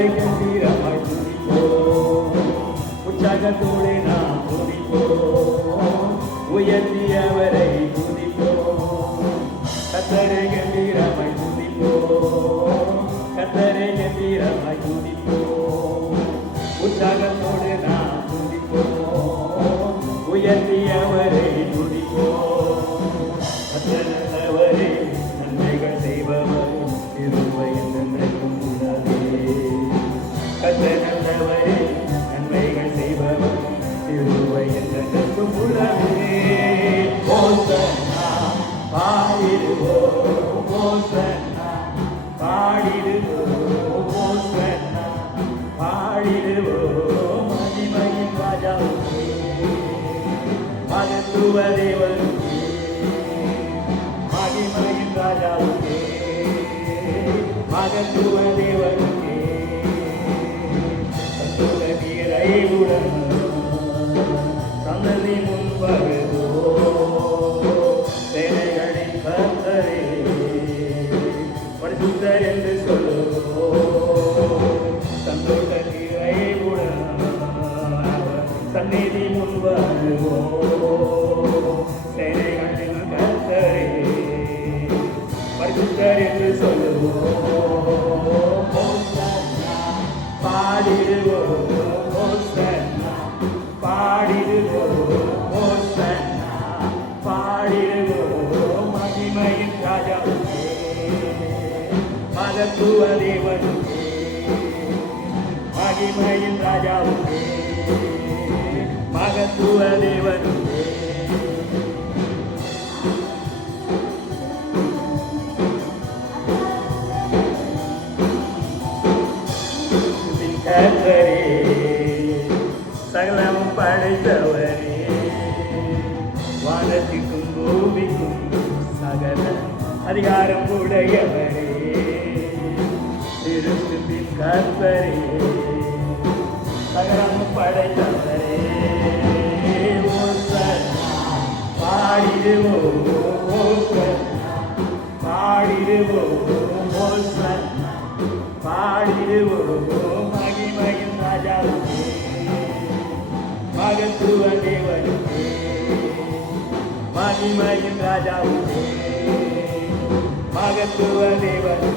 கத்தரை கம்பீரமாய் துதிப்போம், உற்சாகத்தோடு நாம் துதிப்போம், உயர்த்தியவரை துதிப்போம், கத்தரை கம்பீரமாய் துதிப்போம், கத்தரை கம்பீரமாய் துதிப்போம், உற்சாகத்தோடு நாம் துதிப்போம், உயர்த்தியவரை துதிப்போம். கத்தரவரே நன்மைகள் செய்பவர், கிருபை என்றென்றைக்கும் உள்ளதே. கத்தரவரே நன்மைகள் செய்பவர், கிருபை என்றென்றைக்கும் உள்ளதே. ஓசன்னா பாடிடுவோம், ஓசன்னா பாடிடுவோம், ஓசன்னா பாடிடுவோம், மகிமையின் ராஜாவுக்கே, மகத்துவ தேவனுக்கே, மகிமையின் ராஜாவுக்கே, மகத்துவ தேவனுக்கே, சத்துவ நீரையுடன் சந்ததி முன்பருதோ, சேனைகளின் கர்த்தரே பரிசுத்தர் என்று சொல்லுவோம், சந்தோஷ நீரையுடன் சந்நிதி முன்வருவோம், சேனைகளின் கர்த்தரே பரிசுத்தர் என்று சொல்லுவோம். பாடிடுவோம், ஓசன்னா பாடிடுவோம், ஓசன்னா பாடிடுவோம், மகிமையின் ராஜாவுக்கே, மகத்துவ தேவனுக்கே, மகிமையின் ராஜாவுக்கே, மகத்துவ தேவனுக்கே. கர்த்தரே சகலமும் படைத்தவரே, வானத்திற்கும் பூமிக்கும் சகல அதிகாரம் உடையவரே, திருப்பின் கர்த்தரே சகலமும் படைத்தவரே, பாடிடுவோம், பாடிடுவோம், பாடிடுவோம், மகிமையின் ராஜாவுக்கே, மகத்துவ தேவனுக்கே, மகிமையின் ராஜாவுக்கே, மகத்துவ தேவனுக்கே.